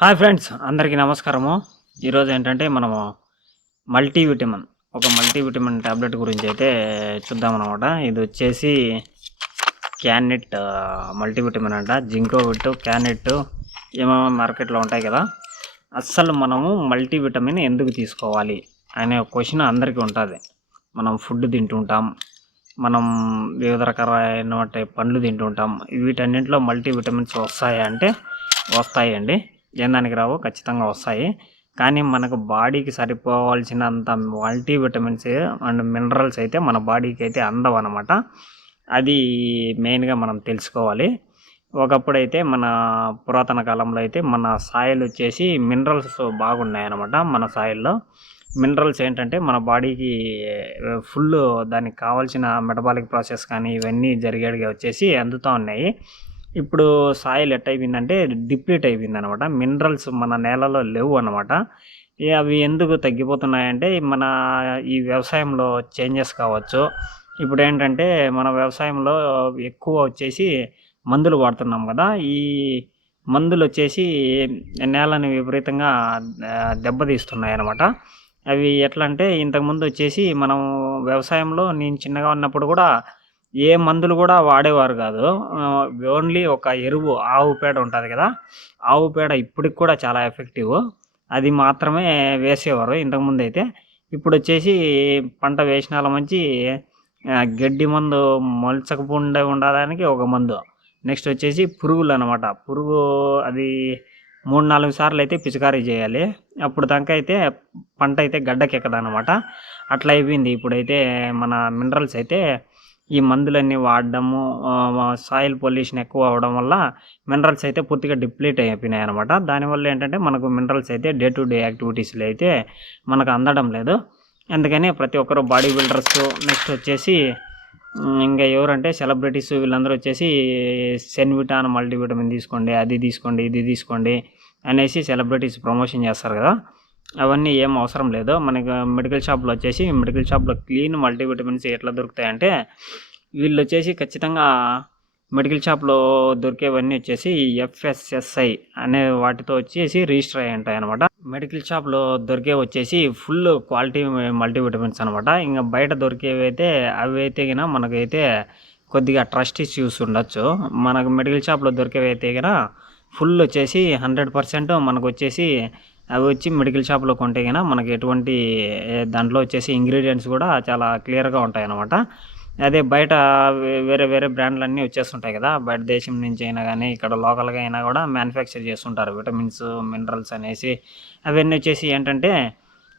Hi friends, అందరికీ నమస్కారము. ఈరోజు ఏంటంటే మనము మల్టీవిటమిన్ ఒక మల్టీవిటమిన్ టాబ్లెట్ గురించి అయితే చూద్దామన్నమాట. ఇది వచ్చేసి క్యానెట్ మల్టీవిటమిన్ అంట. జింకోవిట్, క్యానెట్ ఏమో మార్కెట్లో ఉంటాయి కదా. అస్సలు మనము మల్టీవిటమిన్ ఎందుకు తీసుకోవాలి అనే క్వశ్చన్ అందరికీ ఉంటుంది. మనం ఫుడ్ తింటుంటాం, మనం వివిధ రకాలైన పండ్లు తింటుంటాం. వీటన్నింటిలో మల్టీవిటమిన్స్ వస్తాయి అంటే వస్తాయండి. దానికి రావు, ఖచ్చితంగా వస్తాయి. కానీ మనకు బాడీకి సరిపోవాల్సినంత మల్టీవిటమిన్స్ అండ్ మినరల్స్ అయితే మన బాడీకి అయితే అందవు అనమాట. అది మెయిన్గా మనం తెలుసుకోవాలి. ఒకప్పుడైతే మన పురాతన కాలంలో అయితే మన సాయిల్ వచ్చేసి మినరల్స్ బాగున్నాయన్నమాట. మన సాయిల్లో మినరల్స్ ఏంటంటే మన బాడీకి ఫుల్ దానికి కావాల్సిన మెటబాలిక్ ప్రాసెస్ కానీ ఇవన్నీ జరిగేటిగా వచ్చేసి అందుతూ ఉన్నాయి. ఇప్పుడు సాయిల్ ఎట్టయిపోయిందంటే డిప్లీట్ అయిపోయింది అనమాట. మినరల్స్ మన నేలలో లేవు అనమాట. అవి ఎందుకు తగ్గిపోతున్నాయంటే మన ఈ వ్యవసాయంలో చేంజెస్ కావచ్చు. ఇప్పుడు ఏంటంటే మన వ్యవసాయంలో ఎక్కువ వచ్చేసి మందులు వాడుతున్నాం కదా. ఈ మందులు వచ్చేసి నేలని విపరీతంగా దెబ్బతీస్తున్నాయి అనమాట. అవి ఎట్లా అంటే ఇంతకుముందు వచ్చేసి మనం వ్యవసాయంలో నేను చిన్నగా ఉన్నప్పుడు కూడా ఏ మందులు కూడా వాడేవారు కాదు. ఓన్లీ ఒక ఎరువు ఆవు పేడ ఉంటుంది కదా, ఆవు పేడ ఇప్పటికి కూడా చాలా ఎఫెక్టివ్. అది మాత్రమే వేసేవారు ఇంతకుముందు అయితే. ఇప్పుడు వచ్చేసి పంట వేసినాల మంచి గడ్డి మందు మొలచకుండా ఉండడానికి ఒక మందు. నెక్స్ట్ వచ్చేసి పురుగులు అనమాట. పురుగు అది 3-4 సార్లు అయితే పిచికారీ చేయాలి. అప్పుడు దాకా అయితే పంట అయితే గడ్డకెక్కదనమాట. అట్లా అయిపోయింది. ఇప్పుడైతే మన మినరల్స్ అయితే ఈ మందులన్నీ వాడడము, సాయిల్ పొల్యూషన్ ఎక్కువ అవ్వడం వల్ల మినరల్స్ అయితే పూర్తిగా డిప్లీట్ అయిపోయినాయి అనమాట. దానివల్ల ఏంటంటే మనకు మినరల్స్ అయితే డే టు డే యాక్టివిటీస్లో అయితే మనకు అందడం లేదు. అందుకని ప్రతి ఒక్కరు బాడీ బిల్డర్స్, నెక్స్ట్ వచ్చేసి ఇంకా ఎవరంటే సెలబ్రిటీస్, వీళ్ళందరూ వచ్చేసి సెన్విటాన్ మల్టీవిటమిన్ తీసుకోండి, అది తీసుకోండి, ఇది తీసుకోండి అనేసి సెలబ్రిటీస్ ప్రమోషన్ చేస్తారు కదా. అవన్నీ ఏం అవసరం లేదు. మనకి మెడికల్ షాప్లో క్లీన్ మల్టీవిటమిన్స్ ఎట్లా దొరుకుతాయంటే వీళ్ళు వచ్చేసి ఖచ్చితంగా మెడికల్ షాప్లో దొరికేవన్నీ వచ్చేసి FSSI అనే వాటితో వచ్చేసి రిజిస్టర్ అయ్యి ఉంటాయి అనమాట. మెడికల్ షాప్లో దొరికే వచ్చేసి ఫుల్ క్వాలిటీ మల్టీవిటమిన్స్ అనమాట. ఇంకా బయట దొరికేవి అయితే అవి అయితే గిన మనకైతే కొద్దిగా ట్రస్ట్ ఇష్యూస్ ఉండొచ్చు. మనకు మెడికల్ షాప్లో దొరికేవి అయితే గిన ఫుల్ వచ్చేసి 100% మనకు వచ్చేసి అవి వచ్చి మెడికల్ షాప్లో కొంటే కన్నా మనకి ఎటువంటి దాంట్లో వచ్చేసి ఇంగ్రీడియంట్స్ కూడా చాలా క్లియర్గా ఉంటాయి అన్నమాట. అదే బయట వేరే వేరే బ్రాండ్లన్నీ వచ్చేస్తుంటాయి కదా, బయట దేశం నుంచి అయినా కానీ ఇక్కడ లోకల్గా అయినా కూడా మ్యానుఫ్యాక్చర్ చేస్తుంటారు విటమిన్స్, మినరల్స్ అనేసి. అవన్నీ వచ్చేసి ఏంటంటే